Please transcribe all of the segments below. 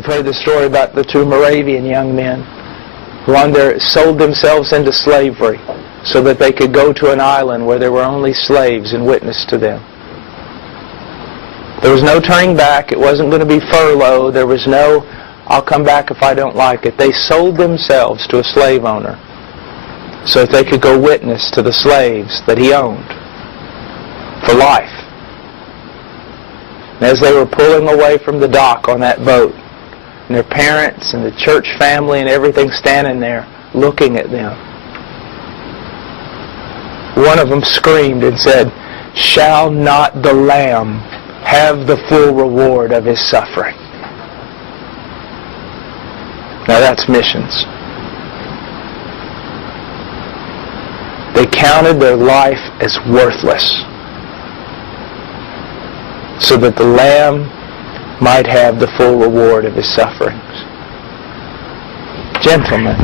You've heard the story about the two Moravian young men who sold themselves into slavery so that they could go to an island where there were only slaves and witness to them. There was no turning back. It wasn't going to be furlough. There was no, I'll come back if I don't like it. They sold themselves to a slave owner so that they could go witness to the slaves that he owned for life. And as they were pulling away from the dock on that boat, and their parents and the church family and everything standing there looking at them, one of them screamed and said, "Shall not the Lamb have the full reward of His suffering?" Now that's missions. They counted their life as worthless so that the Lamb might have the full reward of His sufferings. Gentlemen,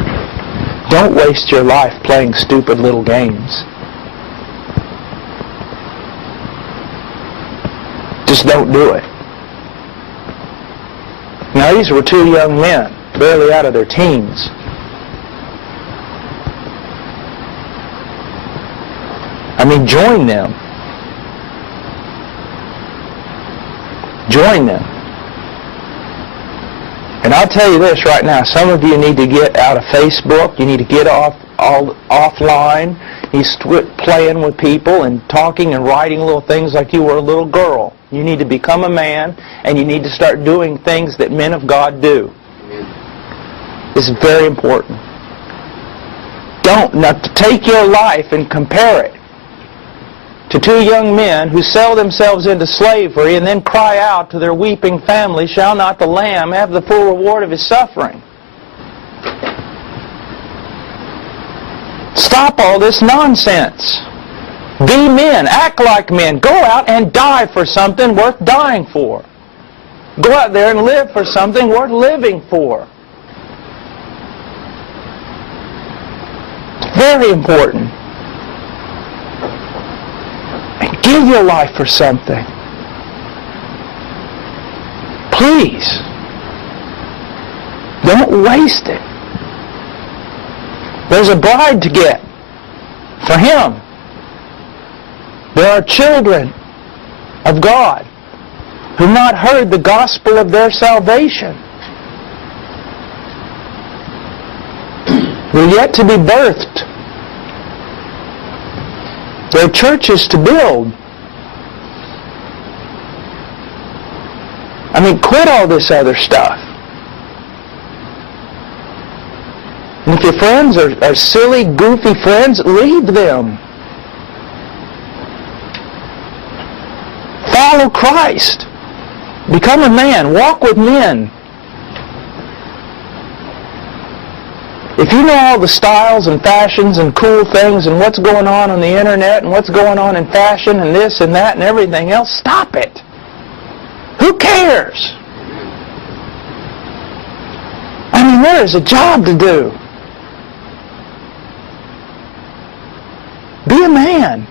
don't waste your life playing stupid little games. Just don't do it. Now these were two young men, barely out of their teens. I mean, join them. Join them. And I'll tell you this right now, some of you need to get out of Facebook, you need to get offline, you quit playing with people and talking and writing little things like you were a little girl. You need to become a man, and you need to start doing things that men of God do. This is very important. Don't take your life and compare it to two young men who sell themselves into slavery and then cry out to their weeping family, "Shall not the Lamb have the full reward of His suffering?" Stop all this nonsense. Be men. Act like men. Go out and die for something worth dying for. Go out there and live for something worth living for. Very important. And give your life for something. Please. Don't waste it. There's a bride to get for Him. There are children of God who have not heard the gospel of their salvation. They're yet to be birthed. There are churches to build. I mean, quit all this other stuff. And if your friends are silly, goofy friends, leave them. Follow Christ. Become a man. Walk with men. If you know all the styles and fashions and cool things and what's going on the internet and what's going on in fashion and this and that and everything else, stop it. Who cares? I mean, there is a job to do. Be a man.